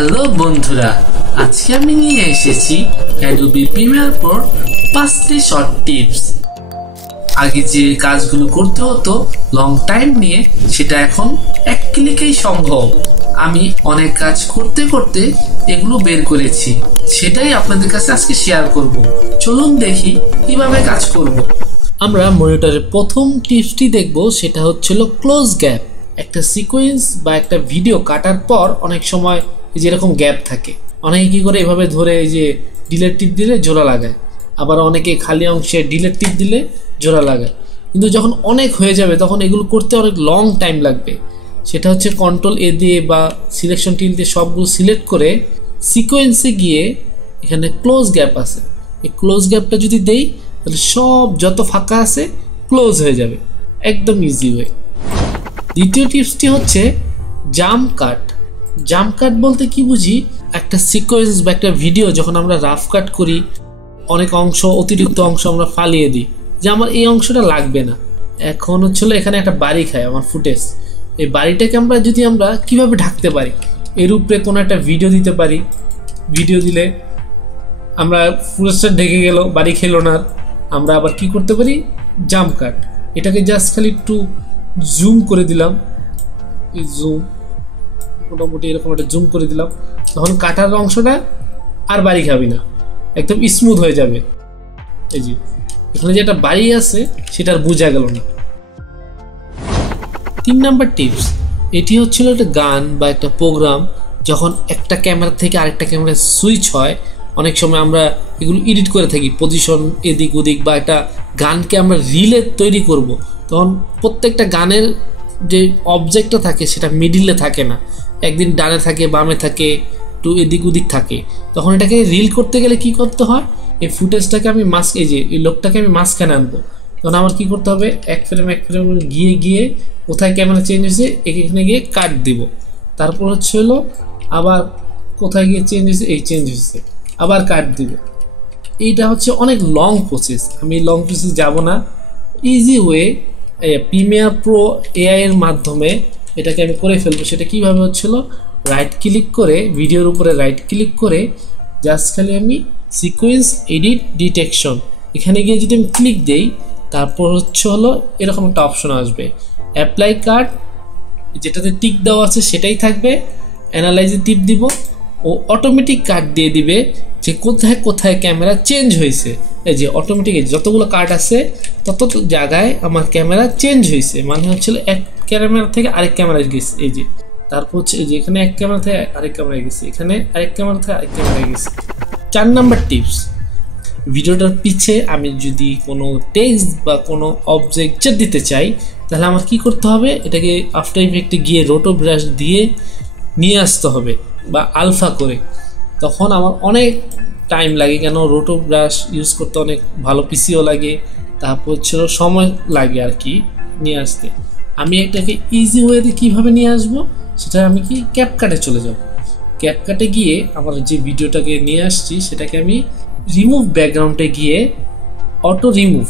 Hello বন্ধুরা, আজকে আমি নিয়ে এসেছি অ্যাডোবি প্রিমিয়ার প্রো 5টি শর্ট টিপস। আগে যে কাজগুলো করতে হতো লং টাইম নিয়ে, সেটা এখন এক ক্লিকেই সম্ভব। আমি অনেক কাজ করতে করতে এগুলো বের করেছি, সেটাই আপনাদের কাছে আজকে শেয়ার করব। চলুন দেখি কিভাবে কাজ করব। আমরা মনিটরের প্রথম টিপসটি দেখব, সেটা হচ্ছিল ক্লোজ গ্যাপ। একটা সিকোয়েন্স বা একটা ভিডিও কাটার পর অনেক সময় যেরকম গ্যাপ থাকে, অনেকে কি করে এভাবে ধরে এই যে ডিলেট টিপ দিলে জোড়া লাগায়, আবার অনেকে খালি অংশে ডিলেট টিপ দিলে জোড়া লাগায়। কিন্তু যখন অনেক হয়ে যাবে তখন এগুলো করতে অনেক লং টাইম লাগবে। সেটা হচ্ছে কন্ট্রোল এ দিয়ে বা সিলেকশন টিল দিয়ে সবগুলো সিলেক্ট করে সিকোয়েন্সে গিয়ে এখানে ক্লোজ গ্যাপ আছে, এই ক্লোজ গ্যাপটা যদি দেই তাহলে সব যত ফাঁকা আছে ক্লোজ হয়ে যাবে, একদম ইজি ওয়ে। দ্বিতীয় টিপসটি হচ্ছে জাম্প কাট। জাম্প কাট বলতে কি বুঝি, একটা সিকোয়েন্স বা একটা ভিডিও যখন আমরা রাফ কাট করি, অনেক অংশ অতিরিক্ত অংশ আমরা ফালিয়ে দিই যে আমার এই অংশটা লাগবে না। এখন হচ্ছিল এখানে একটা বাড়ি খায় আমার ফুটেজ, এই বাড়িটাকে আমরা কিভাবে ঢাকতে পারি, এর উপরে কোনো একটা ভিডিও দিতে পারি। ভিডিও দিলে আমরা ফুটেজটা ঢেকে গেল, বাড়ি খেলো না। আমরা আবার কি করতে পারি, জাম্প কাট। এটাকে জাস্ট খালি একটু জুম করে দিলাম, জুম মোটামুটি এরকম একটা জুম করে দিলাম, তখন কাটার অংশটা আর বাড়ি খাবি না, একদম স্মুথ হয়ে যাবে। এই যে এখানে যে একটা বাড়ি আছে সেটা আর বোঝা গেল না। 3 নাম্বার টিপস, এটি হচ্ছিল একটা গান বা একটা প্রোগ্রাম যখন একটা ক্যামেরা থেকে আরেকটা ক্যামেরায় সুইচ হয়। অনেক সময় আমরা এগুলো এডিট করে থাকি, পজিশন এদিক ওদিক, বা একটা গানকে আমরা রিলে তৈরি করব, তখন প্রত্যেকটা গানের যে অবজেক্টটা থাকে সেটা মিডিলে থাকে না, একদিন ডানে থাকে, বামে থাকে, একটু এদিক ওদিক থাকে। তখন এটাকে রিল করতে গেলে কি করতে হয়, এই ফুটেজটাকে আমি এই যে এই লোকটাকে আমি মাঝখানে আনবো। তখন আমার কি করতে হবে, এক ফ্রেম গিয়ে গিয়ে কোথায় ক্যামেরা চেঞ্জ হয়েছে এখানে গিয়ে কাট দিব। তারপর হলো আবার কোথায় গিয়ে চেঞ্জ হয়েছে, এই চেঞ্জ হয়েছে, আবার কাট দিব। এইটা হচ্ছে অনেক লং প্রসেস, আমি লং প্রসেস যাব না। Easy way Premiere Pro AI এর মাধ্যমে এটাকে আমি করে ফেলবো। সেটা কিভাবে হচ্ছিল, রাইট ক্লিক করে ভিডিওর উপরে রাইট ক্লিক করে জাস্ট খালি আমি সিকোয়েন্স এডিট ডিটেকশন, এখানে গিয়ে যদি আমি ক্লিক দেই, তারপর হলো এরকম একটা অপশন আসবে, অ্যাপ্লাই কাট, যেটাতে টিক দেওয়া আছে সেটাই থাকবে। অ্যানালাইজে টিপ দিব, ও অটোমেটিক কাট দিয়ে দিবে যে কোথায় কোথায় ক্যামেরা চেঞ্জ হয়েছে। এই যে অটোমেটিক যতগুলো কাট আছে তত জায়গায় আমার ক্যামেরা চেঞ্জ হয়েছে, মানে হচ্ছিল এক ক্যামেরা থেকে আরেক ক্যামেরায় গেছে। এই যে তারপর হচ্ছে এই যে এখানে এক ক্যামেরা থেকে আরেক ক্যামেরায় গেছে, এখানে আরেক ক্যামেরা থেকে আরেক ক্যামেরায় গেছে। 4 নাম্বার টিপস, ভিডিওটার পিছে আমি যদি কোনো টেক্সট বা কোনো অবজেক্ট দিতে চাই, তাহলে আমার কি করতে হবে, এটাকে আফটার ইফেক্টে গিয়ে রোটো ব্রাশ দিয়ে নিয়ে আসতে হবে বা আলফা করে। তখন আমার অনেক টাইম লাগে, কেন রোটো ব্রাশ ইউজ করতে অনেক ভালো পিসিও লাগে, তারপর হচ্ছিল সময় লাগে আর কি নিয়ে আসতে। আমি এটাকে ইজি ওয়েতে কীভাবে নিয়ে আসবো, সেটা আমি ক্যাপকাটে চলে যাব। ক্যাপকাটে গিয়ে আমার যে ভিডিওটাকে নিয়ে আসছি সেটাকে আমি রিমুভ ব্যাকগ্রাউন্ডে গিয়ে অটো রিমুভ,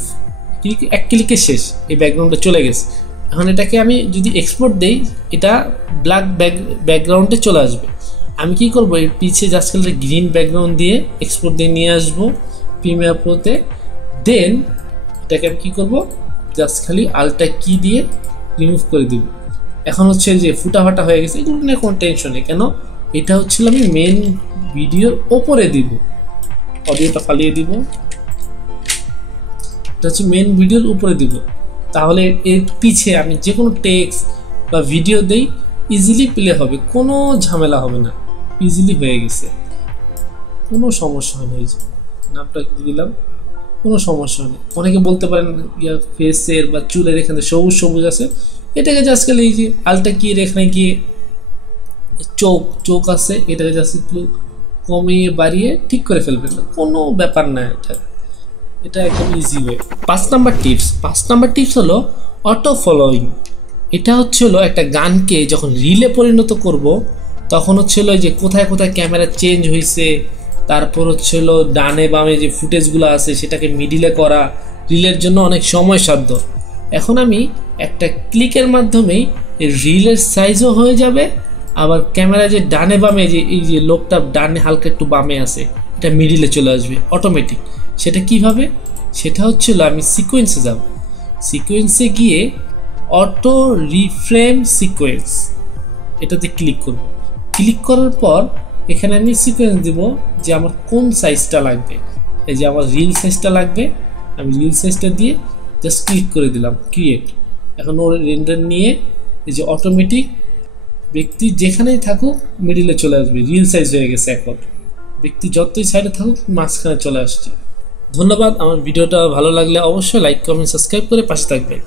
এক ক্লিকে শেষ, এই ব্যাকগ্রাউন্ডটা চলে গেছে। এখন এটাকে আমি যদি এক্সপোর্ট দেই, এটা ব্ল্যাক ব্যাকগ্রাউন্ডে চলে আসবে। আমি কি করব, এর পিছে জাস্ট খালি গ্রিন ব্যাকগ্রাউন্ড দিয়ে এক্সপোর্ট দিয়ে নিয়ে আসবো প্রিমিয়ার প্রোতে। দেন এটাকে আমি কী করবো, জাস্ট খালি আলটা কি দিয়ে রিমুভ করে দিব। এখন হচ্ছে যে ফুটাফাটা হয়ে গেছে, এগুলো নিয়ে কোনো টেনশন নেই, কেন এটা হচ্ছিল আমি মেন ভিডিওর ওপরে দিব। অডিওটা ফালিয়ে দিব, এটা হচ্ছে মেন ভিডিওর উপরে দিব, তাহলে এর পিছে আমি যে কোনো টেক্সট বা ভিডিও দেই ইজিলি প্লে হবে, কোনো ঝামেলা হবে না, ইজিলি হয়ে গেছে, কোনো সমস্যা হয় না। এই যে নামটা দিলাম, কোনো সমস্যা নেই। অনেকে বলতে পারেন ফেসের বা চুলের এখানে সবুজ সবুজ আছে, এটাকে জাস্ট খালি এই যে আলটা গিয়ে এখানে গিয়ে চোখ আছে, এটাকে জাস্ট একটু কমিয়ে বাড়িয়ে ঠিক করে ফেলবেন, কোনো ব্যাপার না, এটা একদম ইজি ওয়ে। 5 নাম্বার টিপস হলো অটো ফলোয়িং। এটা হচ্ছিল একটা গানকে যখন রিলে পরিণত করব, তখন হচ্ছিল যে কোথায় কোথায় ক্যামেরা চেঞ্জ হয়েছে, তারপর হচ্ছিল ডানে বামে যে ফুটেজগুলো আছে সেটাকে মিডিলে করা, রিলের জন্য অনেক সময় সাধ্য। এখন আমি একটা ক্লিকের মাধ্যমেই রিলের সাইজও হয়ে যাবে, আবার ক্যামেরায় যে ডানে বামে যে এই যে লোকটা ডানে হালকা একটু বামে আছে, এটা মিডিলে চলে আসবে অটোমেটিক। সেটা কিভাবে? সেটা হচ্ছিল আমি সিকোয়েন্সে যাব, সিকোয়েন্সে গিয়ে অটো রিফ্রেম সিকোয়েন্স এটাতে ক্লিক করব। ক্লিক করার পর এখানে আমি সিকোয়েন্স দেব যে আমার কোন সাইজটা লাগবে। এই যে আমার রিল সাইজটা লাগবে, আমি রিল সাইজটা দিয়ে জাস্ট ক্লিক করে দিলাম ক্রিয়েট। এখন ওর রেন্ডার নিয়ে এই যে অটোমেটিক ব্যক্তি যেখানেই থাকুক মিডিলে চলে আসবে, রিল সাইজ হয়ে গেছে। এখন ব্যক্তি যতই সাইডে থাকুক মাঝখানে চলে আসছে। ধন্যবাদ। আমার ভিডিওটা ভালো লাগলে অবশ্যই লাইক কমেন্ট সাবস্ক্রাইব করে পাশে থাকবেন।